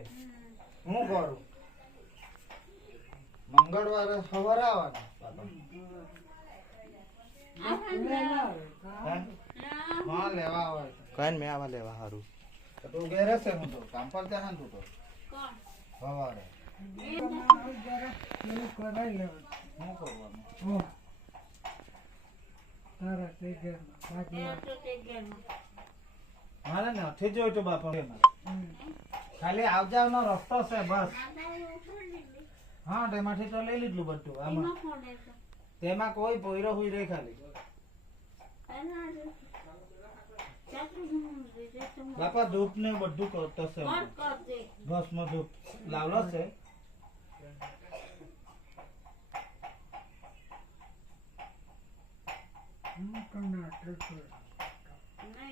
કે હું કરું મંગળવારે સવારે આવવાનું બાપા. હે? હા લેવા આવે છે. કઈ મેં આવા લેવા હારું તો તું ઘેરે છે હું તો કામ પર ત્યાં તું તો સવારે શું કરવાનું મારે નથી જોયું તું બાપા ખાલી આવજા જાવનો રસ્તો છે બસ. હા તેમાંથી તો લઈ લીધું બધું આમાં. તેમાં કોઈ પોયરો હોય રહી ખાલી. બાપા ધૂપ ને બધું કરતો છે. ભસ્મ ધૂપ લાવલો છે.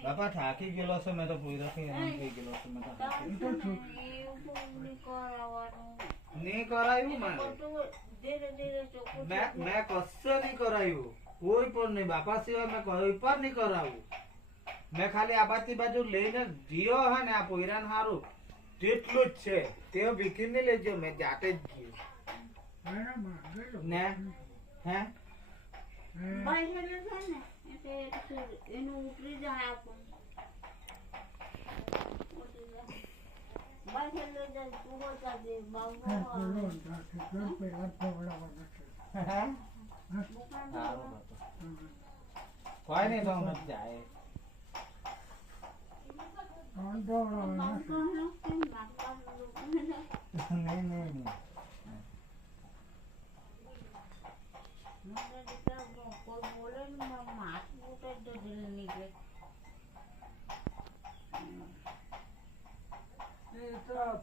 બાપા થાકી ગયેલો છે? મેં તો પૂરી રાખી એમ થઈ ગયેલો છે મેં તો નહીં કરાયું મારે? મેં મેં કશે નહીં કરાયું. કોઈ પણ નહીં. બાપા સિવાય મેં કોઈ પણ નહીં કરાવું મેં ખાલી આ બાજુ બાજુ લઈને જીઓ હે ને આ પોયરાન હારું. તેટલું જ છે. તે વિકીને લેજો. મેં જાતે જ ગયો. ને? હે? એનું ઉતરી જાય આપણું બાઈ હેલો જાય તું હોતા દે બાબુ સારું બાપા. કોઈ નહીં તો અમે જાય નહીં નહીં નહીં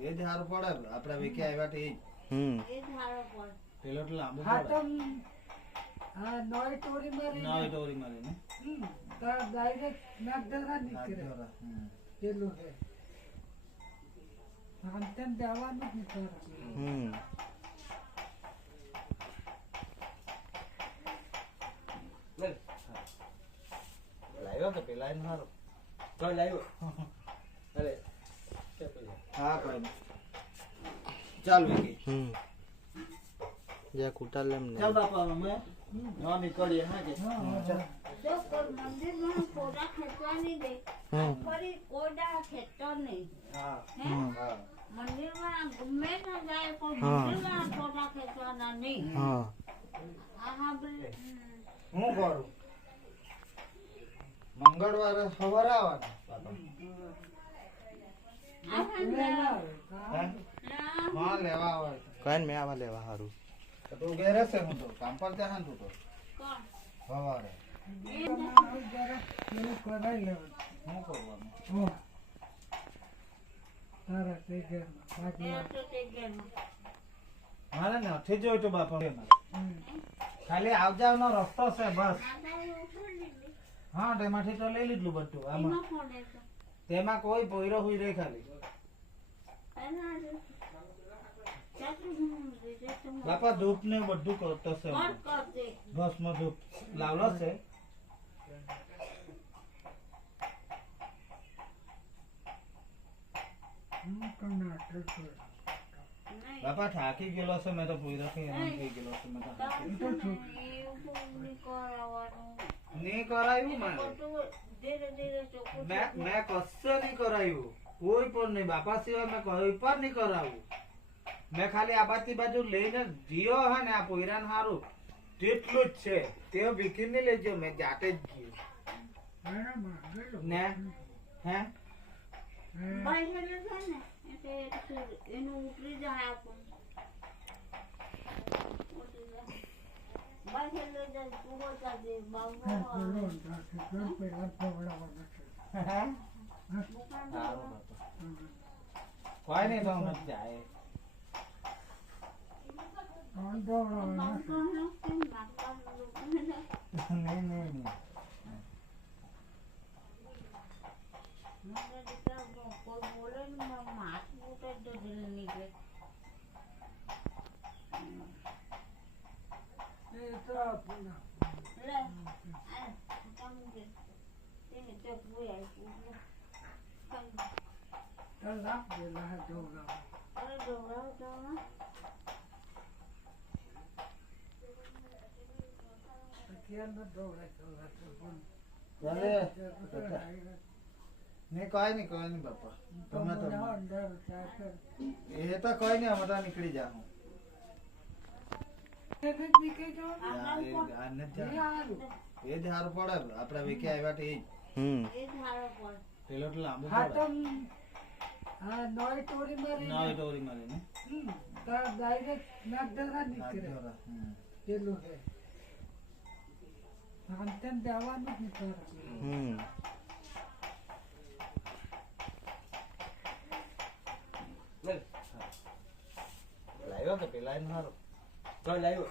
એ જ સારું પડે આપડે વેકે આવ્યા તો એ જ હમ એ ધારો પર પેલો તો લાંબુ પડે નવી ટોરી મારી ને નાગધરા, હમ. હમ લે. લાવ્યો કે પેલા એનો હારો કોઈ લાવ્યો? અરે હા કોઈ ચાલ વિકી. હમ. જ્યાં કુટાર લેમ ને. ચાલ બાપા અમે ન નીકળીએ હા કે? જો કોઈ મંદિરમાં કોડા ખેંચવા નહીં દે. ફરી કોડા ખેંચતો નહીં. હા. હે? હા મંદિરમાં ગમે ના જાય પણ હા. મંદિરમાં કોડા ખેંચવાના નહીં. હા. આ સાંભળી હું કરું? મંગળવારે સવારે આવવાનું. હા લેવા આવે. કઈ આવા લેવા હારું તો ઘેરે છે હું તો કામ પર ત્યાં તું તો કોણ સવારે મારે નથી જોયું તું બાપા ખાલી આવ નો રસ્તો છે બસ. હા તેમાંથી તો લઈ લીધું બધું આમાં. તેમાં કોઈ પોયરો હુઈ રહી ખાલી. બાપા ધૂપ ને બધું કરતો છે કોણ કરશે? ભસ્મ ધૂપ લાવલો છે નહીં. બાપા થાકી ગયેલો છે મેં તો પોયરો થી એમ થઈ ગયેલો છે મેં તો થાકી તમને એવું નહીં કરાવવાનું. નહીં કરાયું મારે ખોટું ધીરે ધીરે ચોખ્ખું મેં થતું. મેં કશે નહીં કરાયું કોઈ પણ નહીં બાપા સિવાય મેં કોઈ પણ નહીં કરાવું મેં ખાલી આ બાજુ બાજુ લઈને ગયો હે ને આ પોયરાન હારું તેટલું જ છે તે વિકીને લેજો મેં જાતે જ ગયો ને હે બાઈ હેલે છે ને એટલે શું, એનું ઉતરી જાય આપણું. ઉતરી જાય. બાઈ હેલે જાય, તું હોતા દે, Babu. Khói này không nó chạy. Con đâu rồi નહીં કોઈ નહીં કોઈ નહીં બાપા તમે તો એ તો કોઈ નહીં અમે તો નીકળી જાઉં આને જ જાણ. એ જ હારું પડે આપડે વેકે આવ્યા એ જ. હમ એ ધારો પર પેલો તો લાંબુ પડે ಹಾ ನಾಯಿ ಟೋರಿ ಮಾರಿ ನಾಯಿ ಟೋರಿ ಮಾರಿ ಹ್ಮ್ ತಾ ದಾಯಿಗೆ ನಾಕ್ದರ ನಿಕ್ಕಿರ ಎಲ್ಲೋ ಹೇ ಅಂತಂ ದೇವಾನು ನಿಕ್ಕಿರ ಹ್ಮ್ ಲೈವ್ ಲೈವ್ ಅಂತ ಪೆಲೈನ್ ಹಾರು ಲೈವ್